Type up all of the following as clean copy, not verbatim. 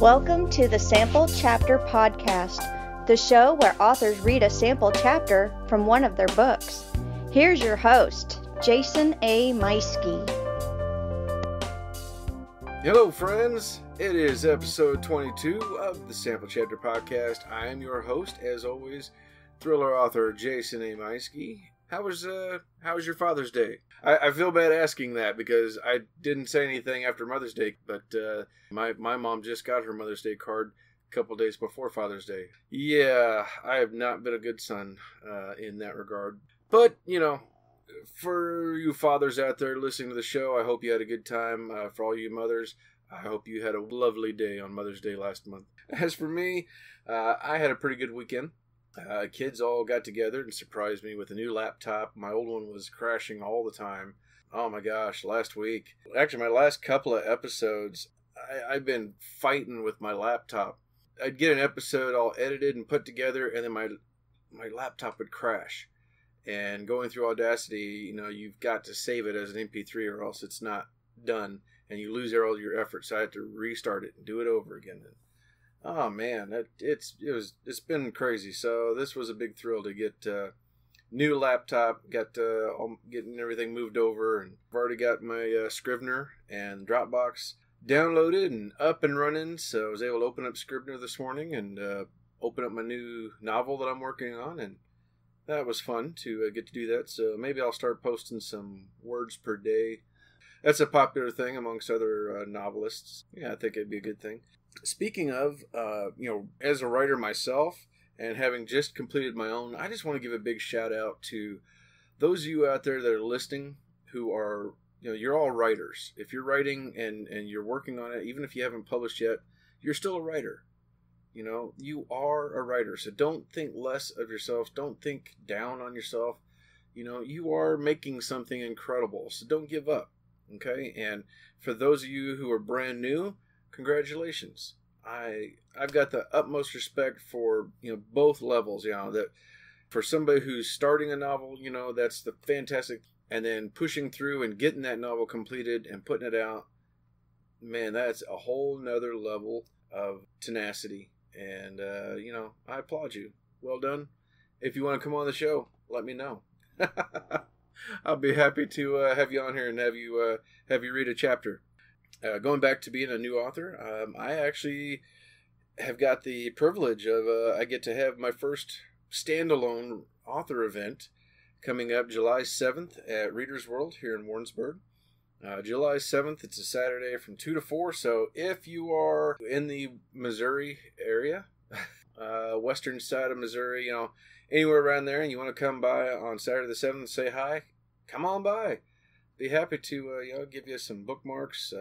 Welcome to the Sample Chapter Podcast, the show where authors read a sample chapter from one of their books. Here's your host, Jason A. Meiske. Hello, friends. It is episode 22 of the Sample Chapter Podcast. I am your host, as always, thriller author Jason A. Meiske. How was your Father's Day? I feel bad asking that because I didn't say anything after Mother's Day, but my mom just got her Mother's Day card a couple days before Father's Day. Yeah, I have not been a good son in that regard. But, you know, for you fathers out there listening to the show, I hope you had a good time. For all you mothers, I hope you had a lovely day on Mother's Day last month. As for me, I had a pretty good weekend. Kids all got together and surprised me with a new laptop. My old one was crashing all the time. Oh my gosh, last week. Actually, my last couple of episodes, I've been fighting with my laptop. I'd get an episode all edited and put together, and then my laptop would crash. And going through Audacity, you know, you've got to save it as an MP3 or else it's not done. And you lose all your effort, so I had to restart it and do it over again. Oh man, it's been crazy. So this was a big thrill to get new laptop, got getting everything moved over, and I've already got my Scrivener and Dropbox downloaded and up and running. So I was able to open up Scrivener this morning and open up my new novel that I'm working on, and that was fun to get to do that. So maybe I'll start posting some words per day. That's a popular thing amongst other novelists. Yeah, I think it'd be a good thing. Speaking of, as a writer myself and having just completed my own, I just want to give a big shout out to those of you out there that are listening who are, you're all writers. If you're writing and you're working on it, even if you haven't published yet, you're still a writer. You are a writer. So don't think less of yourself. Don't think down on yourself. You are making something incredible. So don't give up. Okay. And for those of you who are brand new, congratulations. I've got the utmost respect for, both levels, that for somebody who's starting a novel, that's the fantastic, and then pushing through and getting that novel completed and putting it out, man, that's a whole nother level of tenacity. And, I applaud you. Well done. If you want to come on the show, let me know. I'll be happy to have you on here and have you read a chapter. Going back to being a new author, I actually have got the privilege of I get to have my first standalone author event coming up July 7th at Reader's World here in Warrensburg. July 7th, it's a Saturday from 2 to 4, so if you are in the Missouri area, western side of Missouri, anywhere around there, and you want to come by on Saturday the 7th and say hi, come on by. Be happy to give you some bookmarks,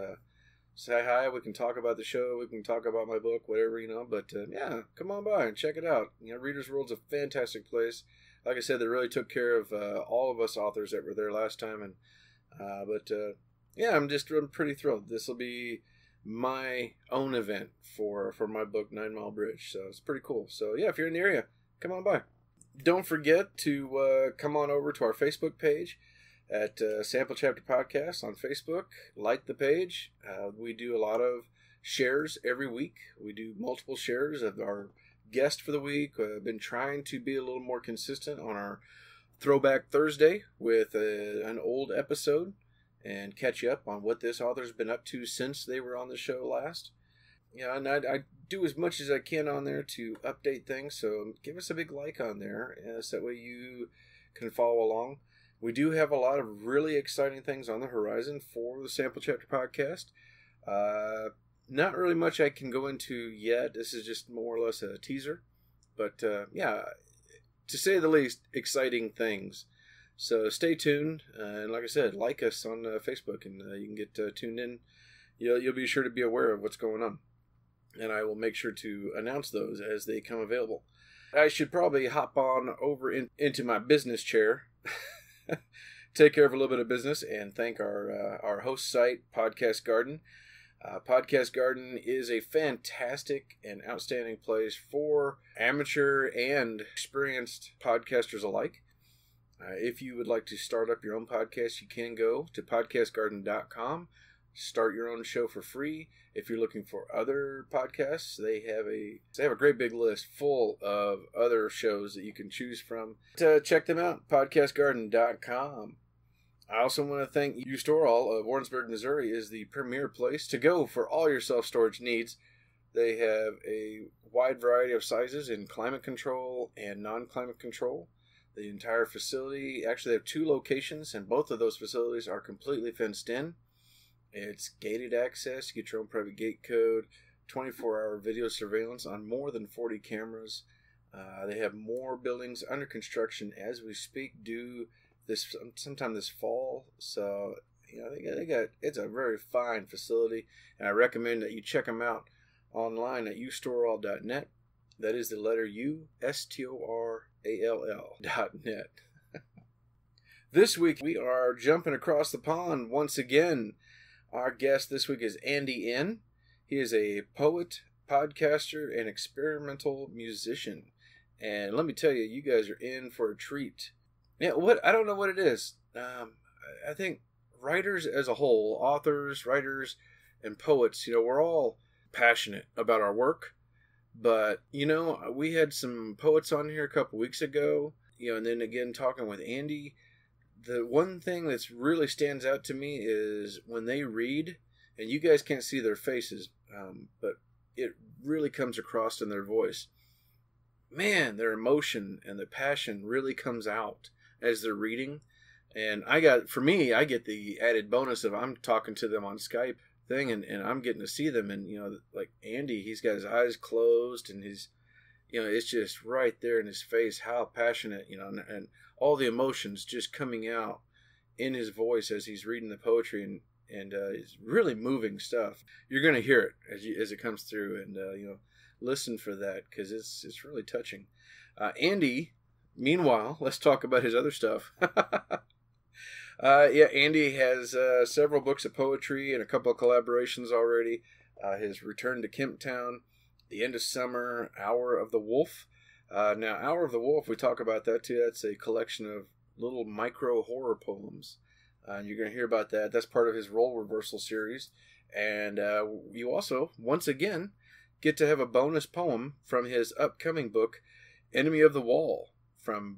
say hi, we can talk about the show, we can talk about my book, whatever, but yeah, come on by and check it out. Reader's World's a fantastic place. Like I said, they really took care of all of us authors that were there last time, and yeah, I'm pretty thrilled. This will be my own event for my book, 9 Mile Bridge, so it's pretty cool. So yeah, if you're in the area, come on by. Don't forget to come on over to our Facebook page at Sample Chapter Podcast on Facebook. Like the page. We do a lot of shares every week. We do multiple shares of our guest for the week. I've been trying to be a little more consistent on our Throwback Thursday with an old episode and catch you up on what this author's been up to since they were on the show last. And I do as much as I can on there to update things, so give us a big like on there, so that way you can follow along. We do have a lot of really exciting things on the horizon for the Sample Chapter Podcast. Not really much I can go into yet. This is just more or less a teaser. But yeah, to say the least, exciting things. So stay tuned. And like I said, like us on Facebook, and you can get tuned in. You'll be sure to be aware of what's going on. And I will make sure to announce those as they come available. I should probably hop on over into my business chair. Take care of a little bit of business and thank our host site, Podcast Garden. Podcast Garden is a fantastic and outstanding place for amateur and experienced podcasters alike. If you would like to start up your own podcast, you can go to podcastgarden.com. start your own show for free. If you're looking for other podcasts, they have a great big list full of other shows that you can choose from. To check them out, podcastgarden.com. I also want to thank U-Store-All of Warrensburg, Missouri is the premier place to go for all your self-storage needs. They have a wide variety of sizes in climate control and non-climate control. The entire facility, actually they have 2 locations, and both of those facilities are completely fenced in. It's gated access, you get your own private gate code, 24-hour video surveillance on more than 40 cameras. They have more buildings under construction as we speak, due sometime this fall. So, it's a very fine facility, and I recommend that you check them out online at ustoreall.net. That is the letter U, STORALL.net. This week we are jumping across the pond once again. Our guest this week is Andy N. He is a poet, podcaster, and experimental musician. And let me tell you, you guys are in for a treat. Yeah, I don't know what it is. I think writers as a whole, authors, writers, and poets, we're all passionate about our work. But, we had some poets on here a couple weeks ago, and then again talking with Andy. The one thing that's really stands out to me is when they read, and you guys can't see their faces, but it really comes across in their voice. Man, their emotion and the passion really comes out as they're reading. And I get the added bonus of I'm talking to them on Skype thing, and I'm getting to see them, and like Andy, he's got his eyes closed, and he's it's just right there in his face how passionate, and all the emotions just coming out in his voice as he's reading the poetry, and it's really moving stuff. You're going to hear it as it comes through, and listen for that, because it's really touching. Andy, meanwhile, let's talk about his other stuff. Andy has several books of poetry and a couple of collaborations already. His Return to Kemptown, The End of Summer, Hour of the Wolf. Now, Hour of the Wolf, we talk about that too. That's a collection of little micro horror poems. You're going to hear about that. That's part of his Role Reversal series. And you also, once again, get to have a bonus poem from his upcoming book, Enemy of the Wall, from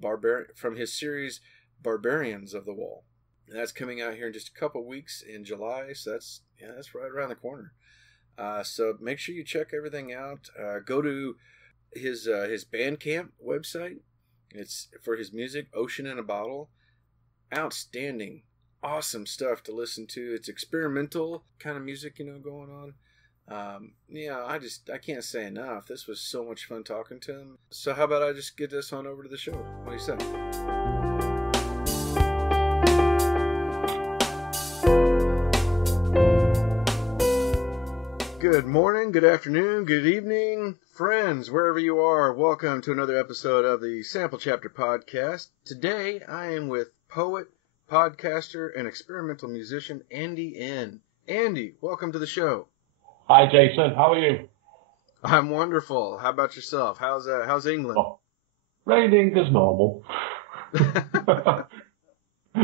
his series Barbarians of the Wall. And that's coming out here in just a couple weeks in July, so that's right around the corner. So make sure you check everything out. Go to his Bandcamp website. It's for his music, Ocean in a Bottle. Outstanding, awesome stuff to listen to. It's experimental kind of music, going on. I can't say enough. This was so much fun talking to him. So how about I just get this on over to the show? What do you say? Good morning, good afternoon, good evening, friends, wherever you are. Welcome to another episode of the Sample Chapter Podcast. Today, I am with poet, podcaster, and experimental musician Andy N. Andy, welcome to the show. Hi, Jason. How are you? I'm wonderful. How about yourself? How's England? Oh, raining as normal.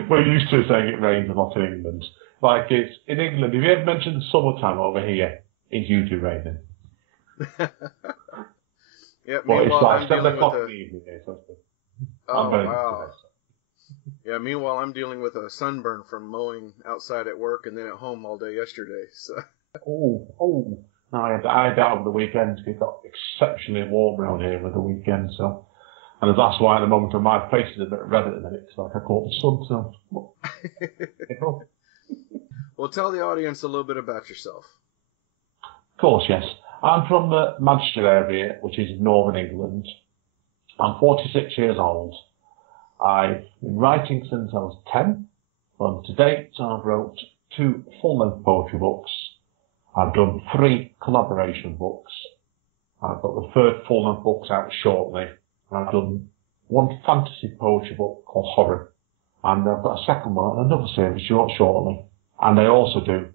We're used to saying it rains a lot in England. Like it's in England. If you ever mentioned summertime over here, it's usually raining. Yep. But it's like 7 o'clock in the evening here, so oh, wow. Yeah, meanwhile, I'm dealing with a sunburn from mowing outside at work and then at home all day yesterday. So. Oh. No, I had that over the weekend. It got exceptionally warm around here over the weekend, so. And that's why at the moment my face is a bit red at the minute, because like I caught the sun, so. Well, tell the audience a little bit about yourself. Of course, yes. I'm from the Manchester area, which is northern England. I'm 46 years old. I've been writing since I was 10. From to date, I've wrote 2 full-length poetry books. I've done 3 collaboration books. I've got the 3rd full-length book out shortly. I've done 1 fantasy poetry book called Horror. And I've got a second one, another series shortly. And I also do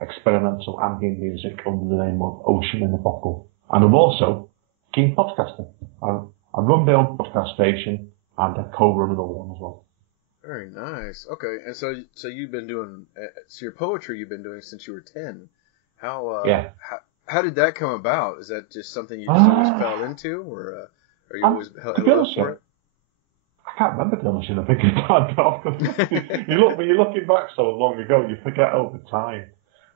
experimental ambient music under the name of Ocean in a Bottle. And I'm also keen podcaster. I run my own podcast station and I co-run another one as well. Very nice. Okay, and so you've been doing so your poetry you've been doing since you were 10. Yeah. How did that come about? Is that just something you just always fell into, or are you always had a love for it? I can't remember the honest, I think it's when you're looking back so long ago, you forget over time.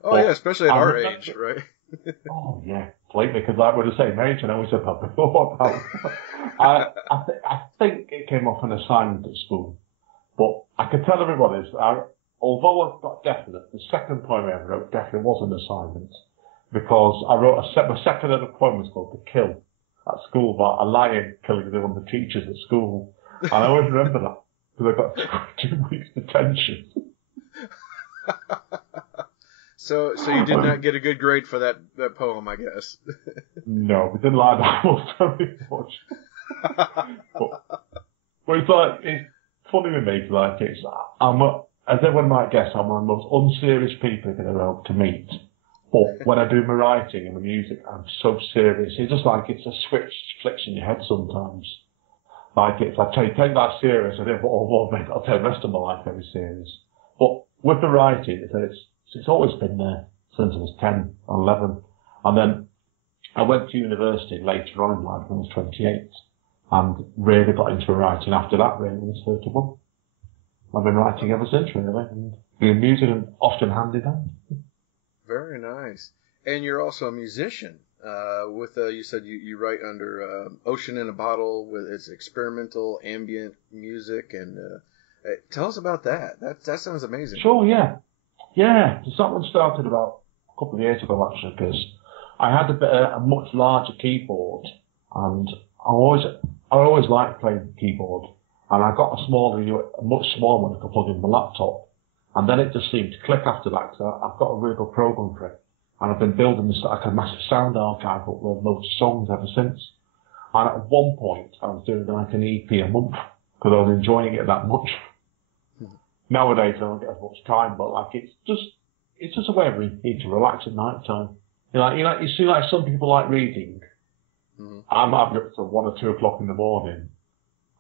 Oh, yeah, especially at our age, right? Oh, yeah, completely, because like we're the same age, and I always said that before. I think it came off an assignment at school, but I could tell everybody, although I've got definite, the second poem I ever wrote definitely was an assignment, because I wrote my second ever poem was called The Kill, at school, about a lion killing one of the teachers at school. And I always remember that, because I got 2 weeks detention. So you did not get a good grade for that poem, I guess. No, we didn't like that one very much. but it's funny with me, like as everyone might guess, I'm one of the most unserious people that I hope to meet. But when I do my writing and my music, I'm so serious. It's just like it's a switch flicks in your head sometimes. Like it's like, take that serious, I don't I'll take the rest of my life very serious. But with the writing, it's always been there since I was 10 or 11. And then I went to university later on in life when I was 28 and really got into writing after that, really, when I was 31. I've been writing ever since, really, and doing music and often hand in hand. Very nice. And you're also a musician. You said you write under Ocean in a Bottle with its experimental ambient music, and tell us about that. That sounds amazing. Sure, yeah. Yeah, that one started about a couple of years ago, actually, because I had a much larger keyboard, and I always liked playing the keyboard, and I got a much smaller one I could plug in my laptop, and then it just seemed to click after that, because I've got a really good program for it, and I've been building this like a massive sound archive up with loads of songs ever since. And at one point, I was doing like an EP a month, because I was enjoying it that much. Nowadays, I don't get as much time, but like it's just a way of me to relax at night time. You see, like some people like reading. Mm-hmm. I'm having up to 1 or 2 o'clock in the morning,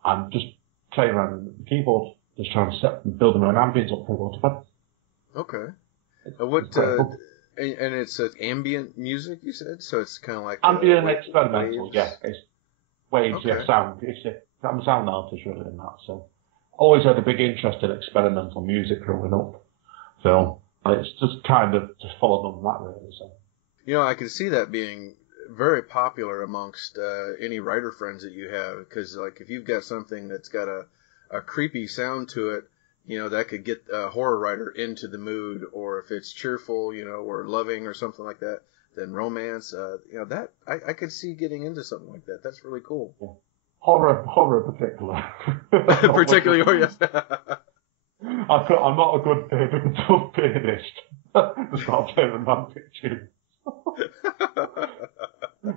and just playing around with the keyboard, just trying to build my own ambience up before I go to bed. Okay. And it's ambient music, you said, so it's kind of like ambient experimental, waves. Yeah. It's waves, okay. Yeah, sound. I'm a sound artist really in that, so. Always had a big interest in experimental music growing up. So it's just kind of just followed on that really. So. I can see that being very popular amongst any writer friends that you have, because like if you've got something that's got a creepy sound to it, that could get a horror writer into the mood, or if it's cheerful, or loving or something like that, then romance, that I could see getting into something like that. That's really cool. Yeah. Horror particular. Particularly, yes. I'm not a good pianist. Just not playing romantic tunes.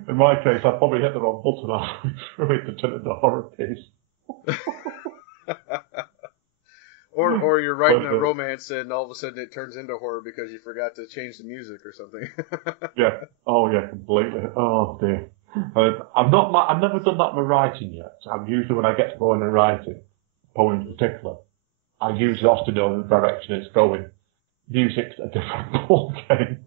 In my case, I probably hit the wrong button halfway through it to turn into a horror piece. Or you're writing a romance and all of a sudden it turns into horror because you forgot to change the music or something. Yeah. Oh yeah, completely. Oh dear. I've never done that with writing yet. I'm usually, when I get to going and writing, poems in particular, I usually often know the direction it's going. Music's a different ball game.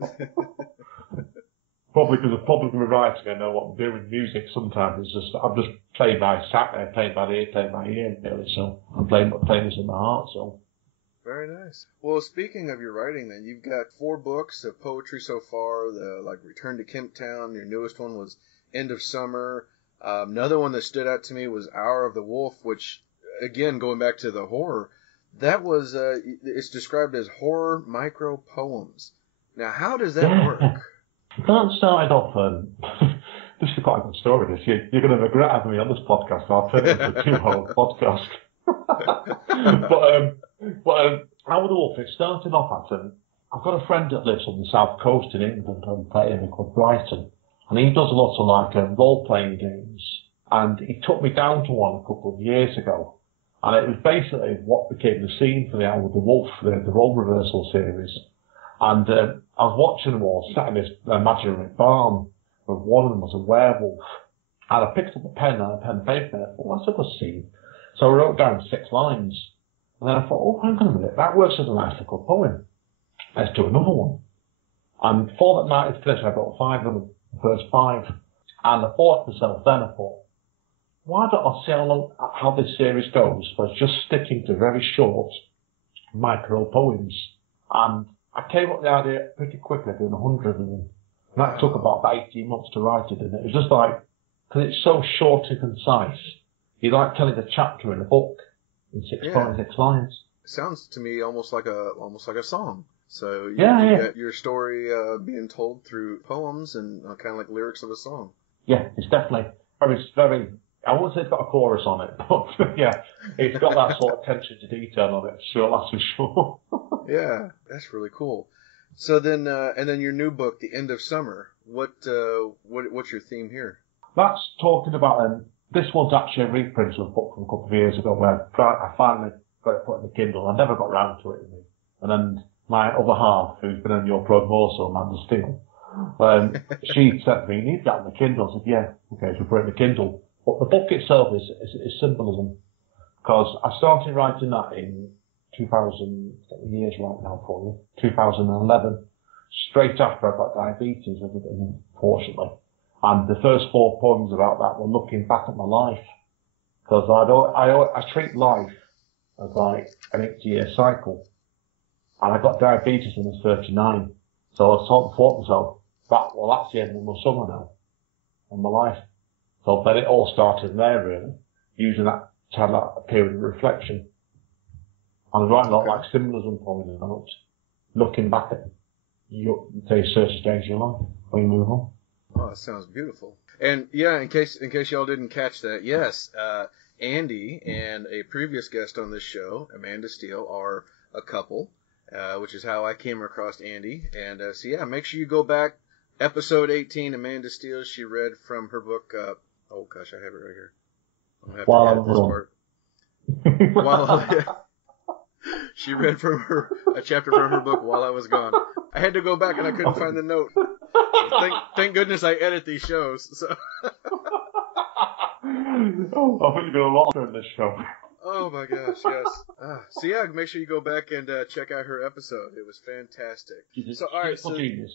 Probably because the problem with writing, I know what I'm doing. Music sometimes is I'm just playing by ear, really. So I'm playing this in my heart. So. Very nice. Well, speaking of your writing, then you've got 4 books of poetry so far. Return to Kemptown. Your newest one was End of Summer. Another one that stood out to me was Hour of the Wolf, which, again, going back to the horror, that was it's described as horror micro poems. Now, how does that work? That started off. This is quite a good story. This you're going to regret having me on this podcast. So I'll turn it into a 2-hour podcast. But Hour of the Wolf, it started off at I've got a friend that lives on the south coast in England, called Brighton. And he does lots of role-playing games. And he took me down to one a couple of years ago. And it was basically what became the scene for the Hour of the Wolf, the role reversal series. And I was watching them all, sat in this imaginary barn, and one of them was a werewolf. And I picked up a pen and paper, and I thought, well, that's a good scene. So I wrote down 6 lines. And then I thought, oh, hang on a minute, that works as a nice little poem. Let's do another one. And for that night it's finished, I got 5 of them, the first 5. And I thought to myself then, why don't I see how this series goes by just sticking to very short micro poems? And I came up with the idea pretty quickly, doing 100 of them. And that took about 18 months to write it. And it was just like, because it's so short and concise, you like telling a chapter in a book in 6 lines. It sounds to me almost like a song. So you get your story being told through poems and kind of like lyrics of a song. Yeah, it's definitely very. I won't say it's got a chorus on it, but yeah, it's got that sort of attention to detail on it. Sure, that's for sure. Yeah, that's really cool. So then, and then your new book, The End of Summer. What's your theme here? That's talking about. This one's actually a reprint of a book from a couple of years ago where I finally got it put in the Kindle. I never got round to it, and then my other half, who's been on your program also, Amanda Steele, she said to me, "You need that on the Kindle." I said, "Yeah, okay, so put it in the Kindle." But the book itself is symbolism, because I started writing that in 2000, years right now for you, 2011, straight after I got diabetes, unfortunately. And the first 4 poems about that were looking back at my life, because I treat life as like an 8-year cycle, and I got diabetes when I was 39, so I sort of thought to myself, that's the end of my summer now, and my life. So then it all started there, really, using that to have that period of reflection. And I was writing a lot like symbolism poems about looking back at a certain stage of your life when you move on. Oh, that sounds beautiful. And yeah, in case y'all didn't catch that, yes, Andy and a previous guest on this show, Amanda Steele, are a couple, which is how I came across Andy. And so yeah, make sure you go back. Episode 18, Amanda Steele, she read from her book. Oh gosh, I have it right here. I'm gonna have to edit this part. She read from a chapter from her book while I was gone. I had to go back and I couldn't find the note. Thank goodness I edit these shows. So. I think you're gonna laugh in this show. Oh my gosh, yes. So yeah, make sure you go back and check out her episode. It was fantastic. So all right, so genius.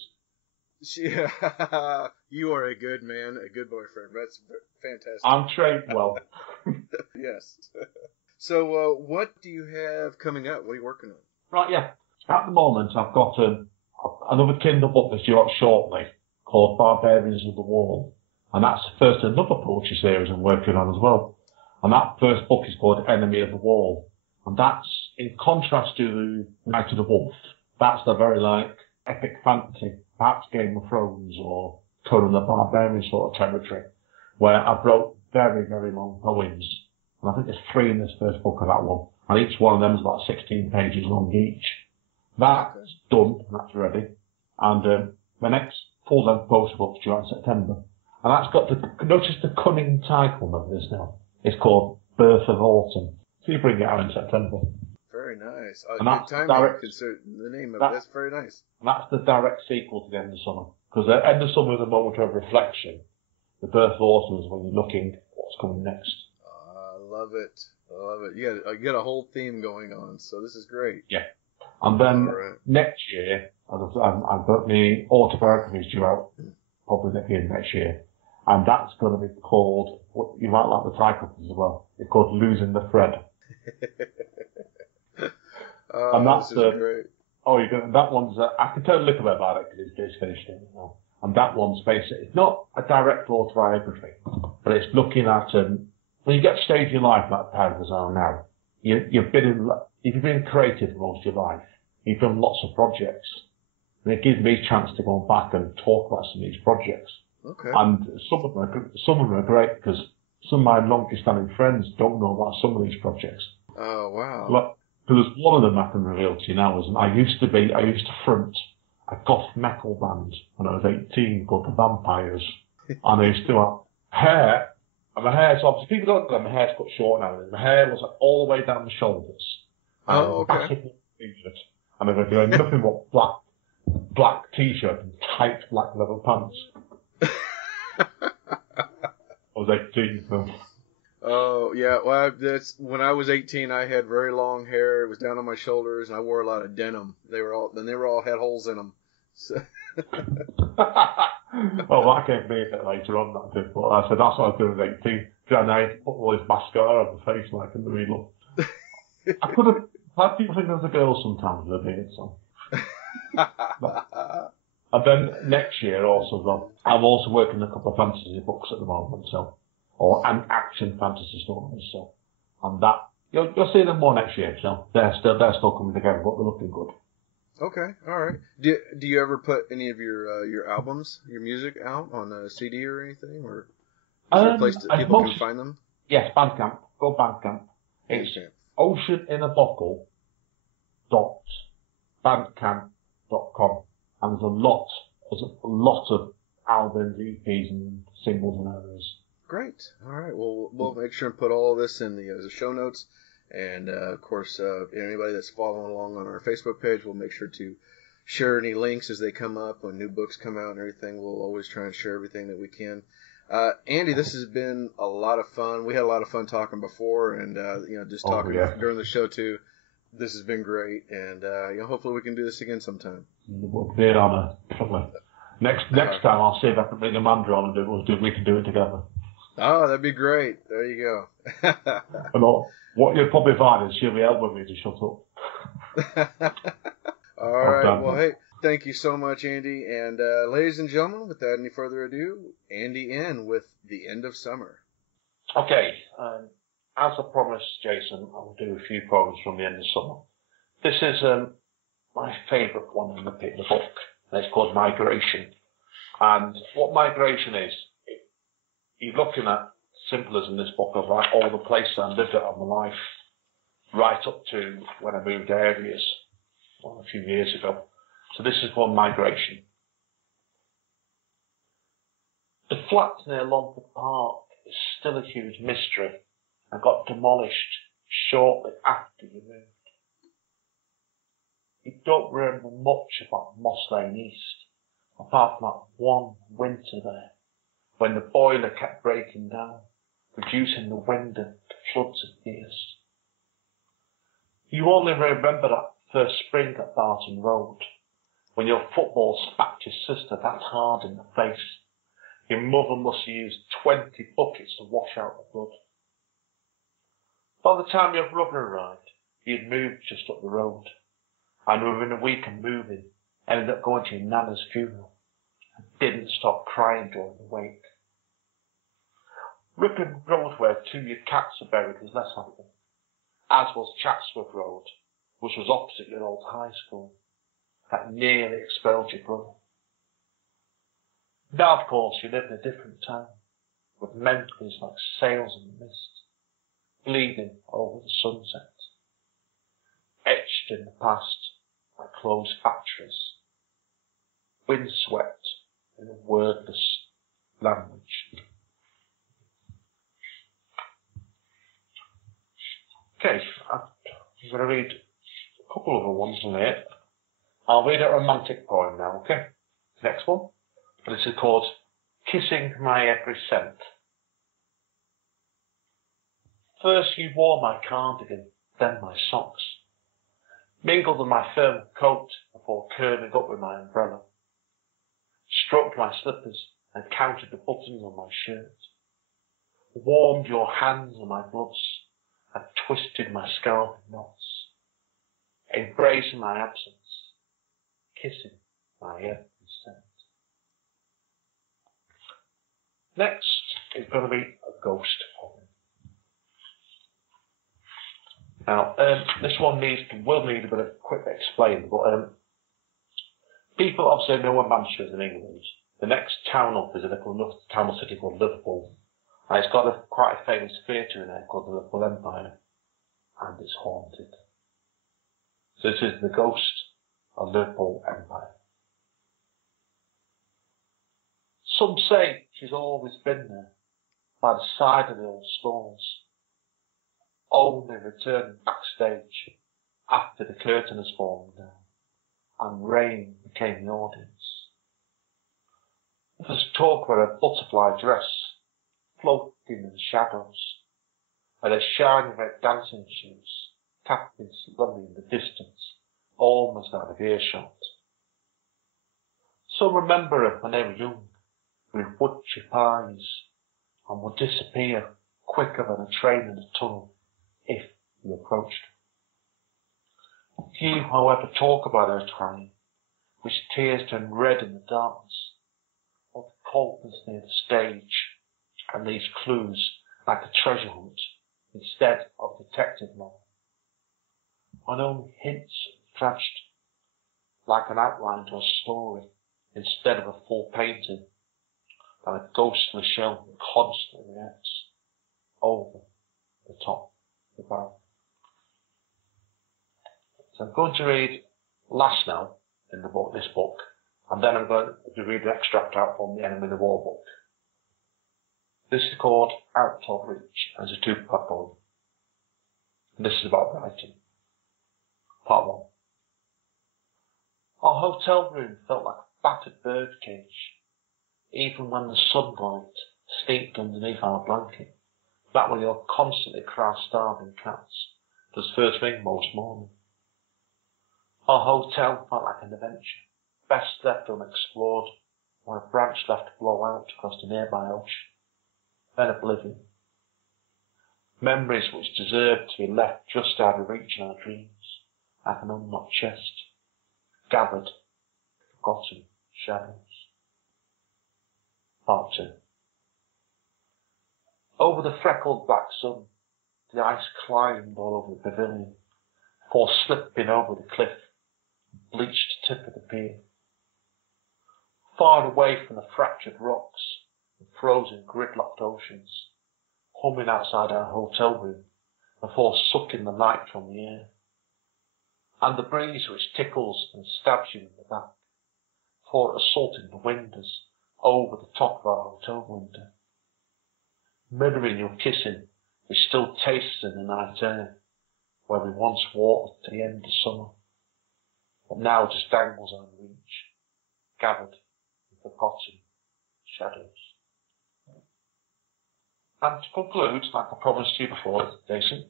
You are a good man, a good boyfriend. That's fantastic. I'm trained well. Yes. So, what do you have coming up? What are you working on? Right, yeah. At the moment, I've got another Kindle book that's due out shortly called Barbarians of the Wall. And that's the first of another poetry series I'm working on as well. And that first book is called Enemy of the Wall. And that's in contrast to the Night of the Wolf. That's the very epic fantasy, perhaps Game of Thrones or Conan the Barbarian sort of territory, where I wrote very, very long poems. And I think there's 3 in this first book of that one. And each one of them is about 16 pages long each. That's done, and that's ready. And my next full-length poster book's due out in September. And that's got notice the cunning title of this now. It's called Birth of Autumn. So you bring it out in September. Very nice. And that's good direct, the name of it. That's very nice. And that's the direct sequel to The End of Summer. Because the End of Summer is a moment of reflection. The Birth of Autumn is when you're looking at what's coming next. I love it. I love it. You got a whole theme going on, so this is great. Yeah. And then next year, I've got my autobiography due out probably next year. And that's going to be called, you might like the title as well, it's called Losing the Thread. And that's great. That one's, I can tell a little bit about it because it's finished it now. And that one's basically, it's not a direct autobiography, but it's looking at, when you get to a stage in your life like parents are now, you've been creative most of your life. You've done lots of projects. And it gives me a chance to go back and talk about some of these projects. Okay. And some of them are great because some of my longest standing friends don't know about some of these projects. Oh, wow. Look, there's one of them I can reveal to you now. I used to front a goth metal band when I was 18 called The Vampires. And I used to have hair. And my hair, so obviously people don't know my hair's cut short now. My hair was all the way down the shoulders. Oh, okay. And I was doing nothing but black t-shirt and tight black leather pants. I was 18, so. Oh yeah, well that's when I was 18. I had very long hair. It was down on my shoulders, and I wore a lot of denim. They were all had holes in them. So. Well, that gave me a bit later on, that did. But I said that's what I was doing at 18. Then I put all this mascara on the face like in the middle. I could have had people think there's a girl sometimes with a beard, so. And then next year also, though, I'm also working on a couple of fantasy books at the moment, so, and action fantasy stories, so, and that you'll see them more next year. So they're still coming together, but they're looking good. Okay, all right. Do you ever put any of your albums, your music out on a CD or anything, or is there a place that people can find them? Yes, Bandcamp. Go Bandcamp. It's oceaninabottle.bandcamp.com, and there's a lot of albums, EPs, and singles and others. Great. All right. Well, we'll make sure and put all of this in the show notes. And, of course, anybody that's following along on our Facebook page, we'll make sure to share any links as they come up when new books come out and everything. We'll always try and share everything that we can. Andy, this has been a lot of fun. We had a lot of fun talking before and, just talking during the show, too. This has been great. And, hopefully we can do this again sometime. We'll be an honor. Next time I'll see if I can bring Amanda on and we can do it together. Oh, that'd be great. There you go. And what you'll probably find is she'll be helping me to shut up. All right. Well, hey, thank you so much, Andy. And ladies and gentlemen, without any further ado, Andy N. with The End of Summer. Okay. As I promised, Jason, I'll do a few poems from The End of Summer. This is my favourite one in the book, and it's called Migration. And what migration is, you're looking at, simple as in this book, of like all the places I lived at in my life, right up to when I moved areas a few years ago. So this is called Migration. The flat near Longford Park is still a huge mystery and got demolished shortly after you moved. You don't remember much about Moss Lane East, apart from that one winter there, when the boiler kept breaking down, reducing the wind and floods of tears. You only remember that first spring at Barton Road, when your football smacked your sister that hard in the face. Your mother must have used 20 buckets to wash out the blood. By the time your brother arrived, he had moved just up the road, and within a week of moving, ended up going to your nana's funeral, and didn't stop crying during the wake. Ripon Road, where 2 of your cats are buried, was less happy, as was Chatsworth Road, which was opposite your old high school, that nearly expelled your brother. Now, of course, you live in a different town, with memories like sails in the mist, bleeding over the sunset, etched in the past like closed factories, windswept in a wordless language. Okay, I'm going to read a couple of other ones in here. I'll read a romantic poem now, okay? Next one. And this is called Kissing My Every Scent. First you wore my cardigan, then my socks. Mingled with my firm coat before curling up with my umbrella. Stroked my slippers and counted the buttons on my shirt. Warmed your hands on my gloves and twisted my scarf in knots. Embracing my absence, kissing my every scent. Next is going to be a ghost poem. Now, this one will need a bit of quick explain, but people obviously know where Manchester is in England. The next town up is a little town or city called Liverpool. And it's got quite a famous theatre in there called the Liverpool Empire, and it's haunted. So this is the ghost of Liverpool Empire. Some say she's always been there, by the side of the old stalls, only returning backstage after the curtain has fallen down and rain became the audience. Others talk about a butterfly dress floating in the shadows where their shiny red dancing shoes tapping slowly in the distance, almost out of earshot. Some remember her when they were young, with wood-chip eyes, and would disappear quicker than a train in a tunnel if you approached her. Few, however, talk about her crying, which tears turn red in the darkness, or the coldness near the stage, and leaves clues like a treasure hunt instead of detective novel. And only hints flashed like an outline to a story instead of a full painting that a ghostly shell constantly reacts over the top of the barrel. So I'm going to read last now in the book, this book, and then I'm going to read the extract out from the Enemy of the Wall book. This is called Out of Reach, and it's a two-part poem. And this is about writing. Part 1. Our hotel room felt like a battered bird cage, even when the sunlight sneaked underneath our blanket. That way your constantly cry-starving cats does first thing most morning. Our hotel felt like an adventure, best left unexplored, or a branch left to blow out across the nearby ocean. Then oblivion. Memories which deserved to be left just out of reach in our dreams, like an unlocked chest, gathered, forgotten shadows. Part 2. Over the freckled black sun, the ice climbed all over the pavilion, before slipping over the cliff, and bleached the tip of the pier. Far away from the fractured rocks and frozen gridlocked oceans, humming outside our hotel room, before sucking the night from the air. And the breeze which tickles and stabs you in the back, before assaulting the windows over the top of our hotel window. Mirroring your kissing, which still tastes in the night air, where we once walked to the end of summer, but now just dangles on reach, gathered in forgotten shadows. And to conclude, like I promised you before, Jason,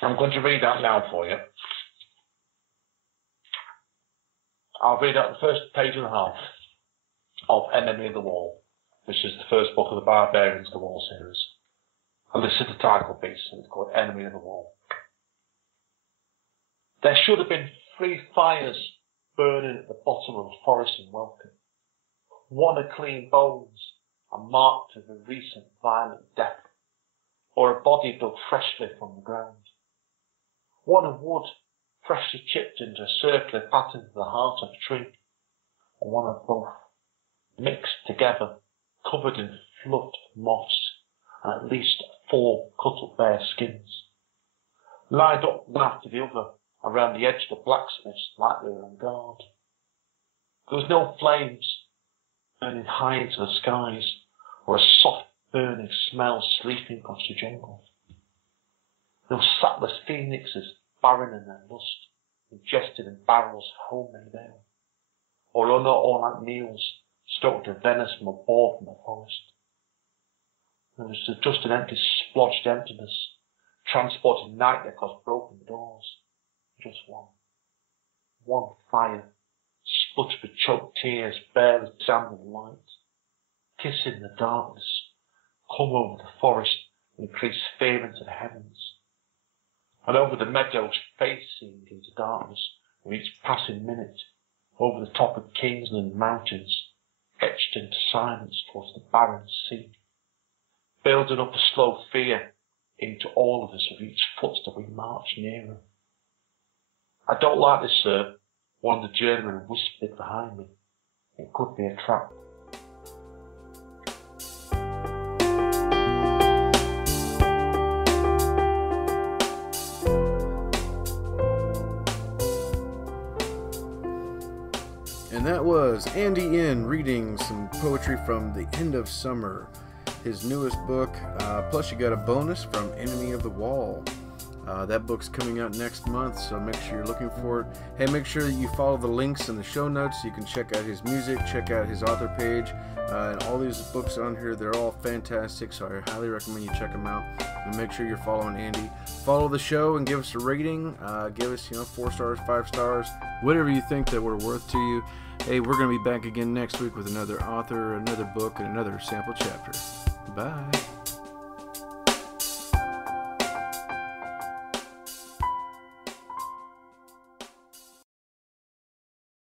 I'm going to read out now for you. I'll read out the first page and a half of Enemy of the Wall, which is the first book of the Barbarians of the Wall series. And this is the title piece, and it's called Enemy of the Wall. There should have been 3 fires burning at the bottom of the forest in Welcome. One of clean bones and marked with a recent violent death, or a body dug freshly from the ground. One of wood freshly chipped into a circular pattern to the heart of a tree, or one of both, mixed together, covered in fluffed moss, and at least 4 cut-up bare skins, lined up one after the other around the edge of the blacksmith's like they were on guard. There was no flames burning high into the skies, or a soft burning smell sleeping across the jungle. No sapless phoenixes barren in their lust, ingested in barrels of homemade ale, or all-night meals stoked with venison or boar from the forest. There was just an empty, splodged emptiness, transporting nightly across broken doors. Just one. One fire, sputtered with choked tears, barely dampened the light. Kissing the darkness, come over the forest and increase fear into the heavens. And over the meadows, facing into darkness, with each passing minute, over the top of Kingsland mountains, etched into silence towards the barren sea, building up a slow fear into all of us with each footstep we march nearer. I don't like this, sir, one of the journeymen whispered behind me. It could be a trap. And that was Andy N. reading some poetry from The End of Summer, his newest book. Plus you got a bonus from Enemy of the Wall. That book's coming out next month, so make sure you're looking for it. Hey, make sure that you follow the links in the show notes so you can check out his music, check out his author page, and all these books on here. They're all fantastic, so I highly recommend you check them out. And make sure you're following Andy. Follow the show and give us a rating. Give us, 4 stars, 5 stars, whatever you think that we're worth to you. Hey, we're going to be back again next week with another author, another book, and another sample chapter. Bye.